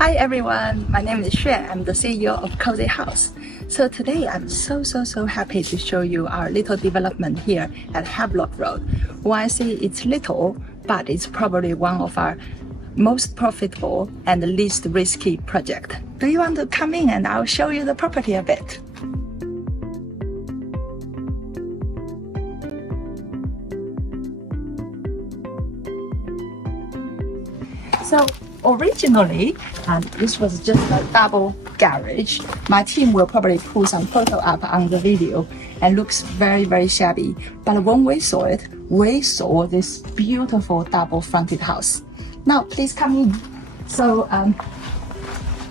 Hi everyone, my name is Xuan. I'm the CEO of Cozy House. So today I'm so happy to show you our little development here at Havelock Road. Why I say it's little, but it's probably one of our most profitable and least risky project. Do you want to come in and I'll show you the property a bit? So originally, this was just a double garage. My team will probably pull some photo up on the video and looks very shabby. But when we saw it, we saw this beautiful double fronted house. Now please come in. So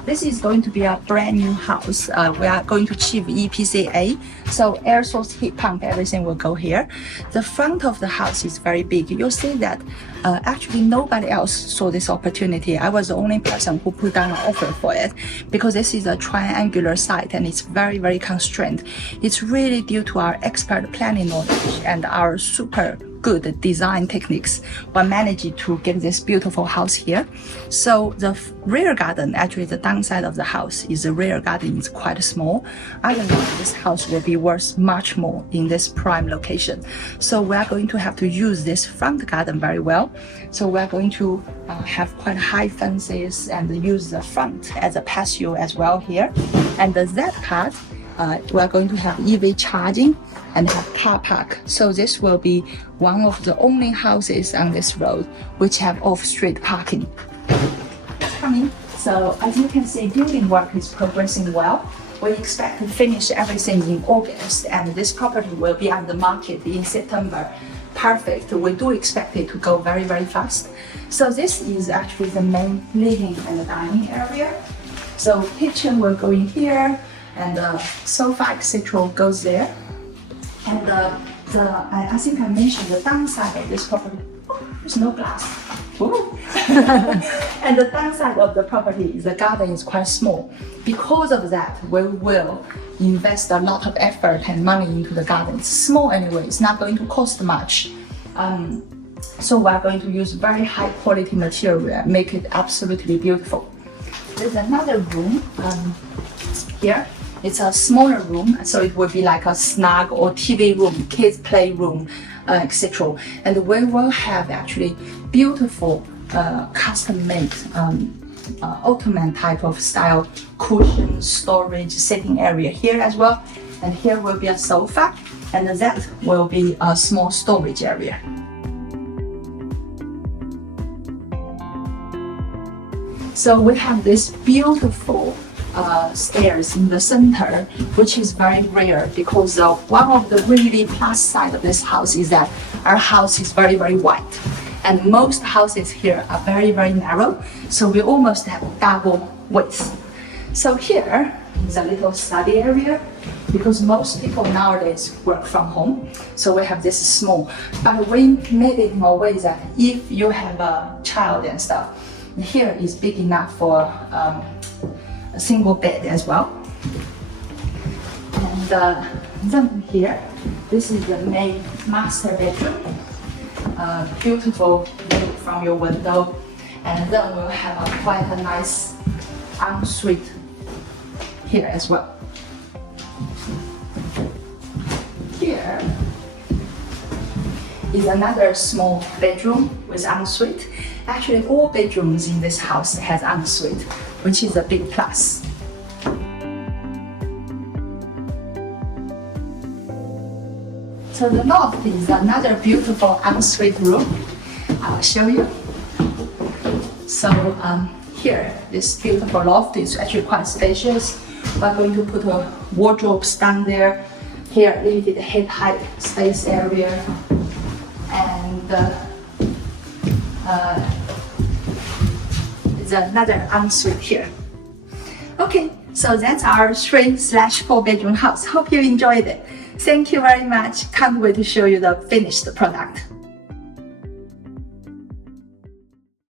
this is going to be a brand new house. We are going to achieve EPC-A, so air source heat pump, everything will go here. The front of the house is very big. You'll see that actually nobody else saw this opportunity. I was the only person who put down an offer for it because this is a triangular site and it's very constrained. It's really due to our expert planning knowledge and our super good design techniques while managing to get this beautiful house here. So the rear garden, actually the downside of the house is the rear garden is quite small. Otherwise this house will be worth much more in this prime location. So we are going to have to use this front garden very well. So we are going to have quite high fences and use the front as a patio as well here. And that part, we are going to have EV charging and have car park. So this will be one of the only houses on this road which have off-street parking. Coming. So as you can see, building work is progressing well. We expect to finish everything in August and this property will be on the market in September. Perfect. We do expect it to go very fast. So this is actually the main living and dining area. So kitchen will go in here and the sofa etc. goes there. And I think I mentioned the downside of this property. Oh, there's no glass. And the downside of the property is the garden is quite small. Because of that, we will invest a lot of effort and money into the garden. It's small anyway, it's not going to cost much. So we are going to use very high quality material and make it absolutely beautiful. There's another room here. It's a smaller room, so it will be like a snug or TV room, kids play room, etc. And we will have actually beautiful custom-made Ottoman type of style cushion, storage, sitting area here as well. And here will be a sofa, and that will be a small storage area. So we have this beautiful stairs in the center, which is very rare because one of the really plus side of this house is that our house is very wide and most houses here are very narrow, so we almost have double width. So here is a little study area because most people nowadays work from home, so we have this small, but we made it in a way that if you have a child and stuff, here is big enough for a single bed as well. And then here, this is the main master bedroom. Beautiful view from your window. And then we'll have quite a nice ensuite here as well. Here is another small bedroom with ensuite. Actually, all bedrooms in this house has ensuite, which is a big plus. So the loft is another beautiful ensuite room. I'll show you. So here, this beautiful loft is actually quite spacious. We're going to put a wardrobe down there. Here, limited head height space area. And there's another ensuite here. Okay, so that's our 3/4 bedroom house. Hope you enjoyed it. Thank you very much. Can't wait to show you the finished product.